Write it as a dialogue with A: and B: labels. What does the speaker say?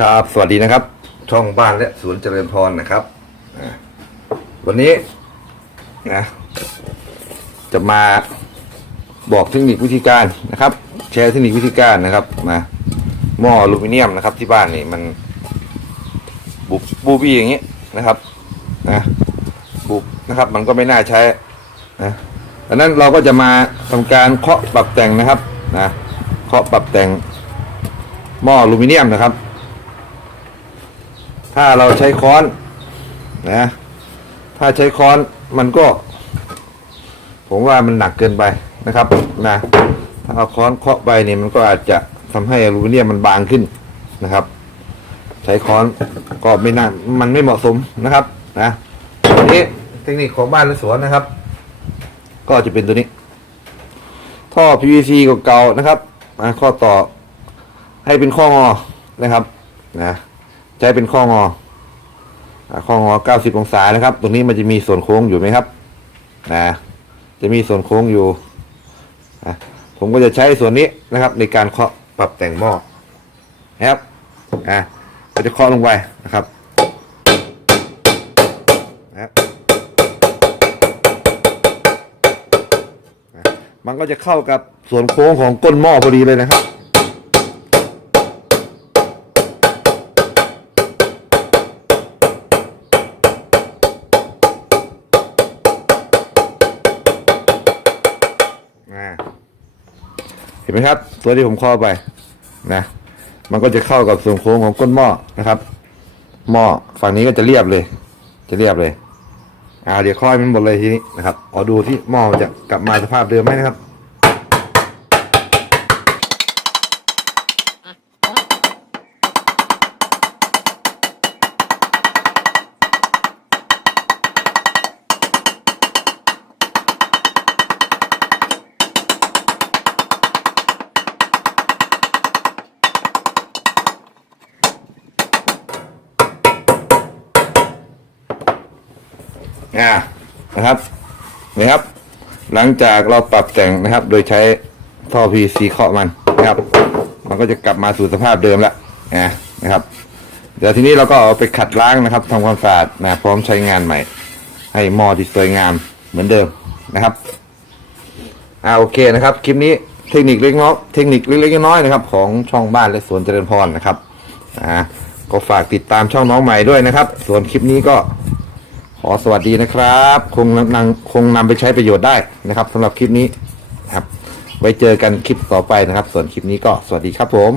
A: ครับ สวัสดีนะครับ ช่องบ้านและสวนเจริญพรนะครับ วันนี้นะจะมาบอกเทคนิควิธีการนะครับ แชร์เทคนิควิธีการนะครับมาหม้ออลูมิเนียมนะครับ ที่บ้านนี่มันบุบบูบี้อย่างนี้นะครับนะบุบนะครับ มันก็ไม่น่าใช้นะดังนั้นเราก็จะมาทำการเคาะปรับแต่งนะครับนะเคาะปรับแต่งหม้ออลูมิเนียมนะครับ ถ้าเราใช้ค้อนนะ ถ้าใช้ค้อนมันก็ ผมว่ามันหนักเกินไปนะครับนะถ้าเอาค้อนเคาะไปเนี่ยมันก็อาจจะทำให้อลูมิเนียมมันบางขึ้นนะครับ ใช้ค้อนก็ไม่น่ามันไม่เหมาะสมนะครับนะนี้เทคนิคของบ้านและสวนนะครับ ก็จะเป็นตัวนี้ ท่อ PVC เก่าๆนะครับข้อต่อให้เป็นข้องอนะครับนะ ใช้เป็นข้องอข้องอ90องศานะครับ ตรงนี้มันจะมีส่วนโค้งอยู่ไหมครับนะจะมีส่วนโค้งอยู่ผมก็จะใช้ส่วนนี้นะครับ ในการเคาะปรับแต่งหม้อนะครับอะก็จะเคาะลงไปนะครับนะอะมันก็จะเข้ากับส่วนโค้งของก้นหม้อพอดีเลยนะครับ อ่าเห็นไหมครับ ตัวที่ผมข้อไปนะ มันก็จะเข้ากับส่วนโค้งของก้นหม้อนะครับ หม้อฝั่งนี้ก็จะเรียบเลย จะเรียบเลยอ่าเดี๋ยวค่อยมันหมดเลยทีนี้นะครับขอดูที่หม้อจะกลับมาสภาพเดิมไหมนะครับ อ่านะครับนี่ครับ หลังจากเราปรับแต่งนะครับ โดยใช้ท่อ PVC เคาะมันนะครับ มันก็จะกลับมาสู่สภาพเดิมแล้วนะนะครับ เดี๋ยวทีนี้เราก็เอาไปขัดล้างนะครับทำความสะอาดนะพร้อมใช้งานใหม่ ให้หม้อที่สวยงามเหมือนเดิมนะครับอ่าโอเคนะครับ คลิปนี้เทคนิคเล็กน้อยเทคนิคเล็กๆน้อยๆนะครับ ของช่องบ้านและสวนเจริญพรนะครับอ่าก็ฝากติดตามช่องน้องใหม่ด้วยนะครับ ส่วนคลิปนี้ก็ ขอสวัสดีนะครับ คงนำคงนำไปใช้ประโยชน์ได้นะครับสำหรับคลิปนี้ครับ ไว้เจอกันคลิปต่อไปนะครับ ส่วนคลิปนี้ก็สวัสดีครับผม